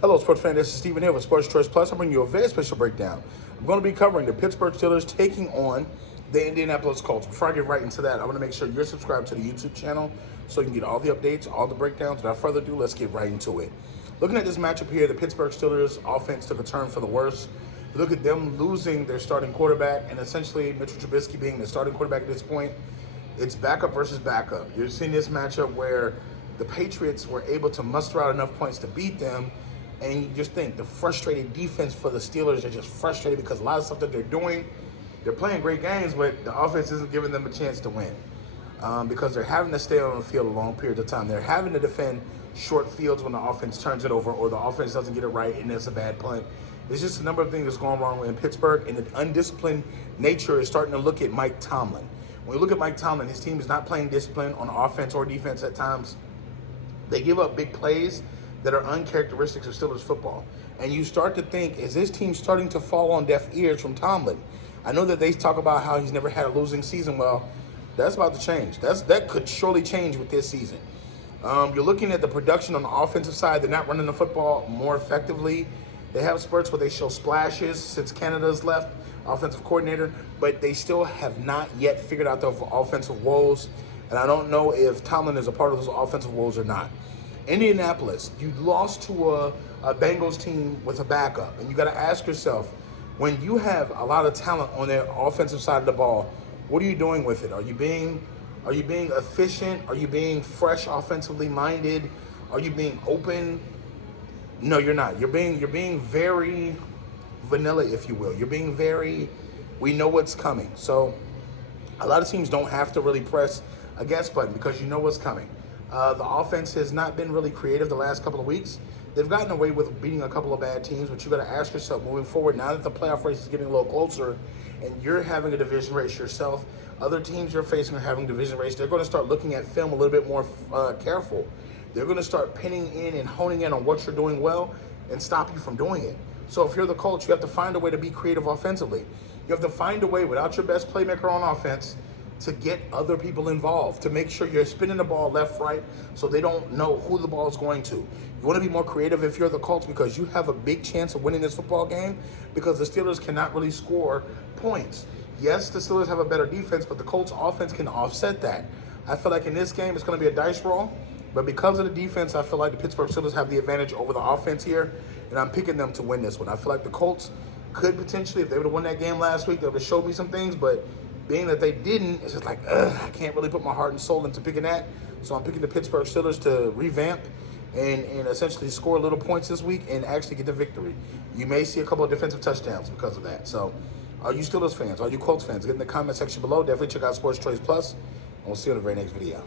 Hello, sports fan. This is Stephen here with Sports Choice Plus. I'm bringing you a very special breakdown. I'm going to be covering the Pittsburgh Steelers taking on the Indianapolis Colts. Before I get right into that, I want to make sure you're subscribed to the YouTube channel so you can get all the updates, all the breakdowns. Without further ado, let's get right into it. Looking at this matchup here, the Pittsburgh Steelers offense took a turn for the worse. Look at them losing their starting quarterback and essentially Mitchell Trubisky being the starting quarterback at this point. It's backup versus backup. You're seeing this matchup where the Patriots were able to muster out enough points to beat them. And you just think the frustrated defense for the Steelers are just frustrated because a lot of stuff that they're doing, they're playing great games, but the offense isn't giving them a chance to win because they're having to stay on the field a long period of time. They're having to defend short fields when the offense turns it over or the offense doesn't get it right and it's a bad punt. There's just a number of things that's going wrong in Pittsburgh, and the undisciplined nature is starting to look at Mike Tomlin. When you look at Mike Tomlin, his team is not playing discipline on offense or defense at times. They give up big plays that are uncharacteristics of Steelers football. And you start to think, is this team starting to fall on deaf ears from Tomlin? I know that they talk about how he's never had a losing season. Well, that's about to change. That could surely change with this season. You're looking at the production on the offensive side. They're not running the football more effectively. They have spurts where they show splashes since Canada's left, offensive coordinator, but they still have not yet figured out the offensive woes. And I don't know if Tomlin is a part of those offensive woes or not. Indianapolis, you lost to a Bengals team with a backup, and you got to ask yourself, when you have a lot of talent on the offensive side of the ball, what are you doing with it? Are you being efficient? Are you being fresh, offensively minded? Are you being open? No, you're not. You're being very vanilla, if you will. You're being very, we know what's coming. So a lot of teams don't have to really press a guess button because you know what's coming. The offense has not been really creative the last couple of weeks. They've gotten away with beating a couple of bad teams, but you got to ask yourself moving forward, now that the playoff race is getting a little closer and you're having a division race yourself, other teams you're facing are having division race, they're going to start looking at film a little bit more careful. They're going to start pinning in and honing in on what you're doing well and stop you from doing it. So if you're the Colts, you have to find a way to be creative offensively. You have to find a way without your best playmaker on offense to get other people involved, to make sure you're spinning the ball left, right, so they don't know who the ball is going to. You want to be more creative if you're the Colts because you have a big chance of winning this football game because the Steelers cannot really score points. Yes, the Steelers have a better defense, but the Colts offense can offset that. I feel like in this game it's going to be a dice roll, but because of the defense, I feel like the Pittsburgh Steelers have the advantage over the offense here, and I'm picking them to win this one. I feel like the Colts could potentially, if they would have won that game last week, they would have showed me some things, but being that they didn't, it's just like, I can't really put my heart and soul into picking that. So I'm picking the Pittsburgh Steelers to revamp and essentially score a little points this week and actually get the victory. You may see a couple of defensive touchdowns because of that. So are you Steelers fans? Are you Colts fans? Get in the comment section below. Definitely check out Sports Choice Plus, and we'll see you in the very next video.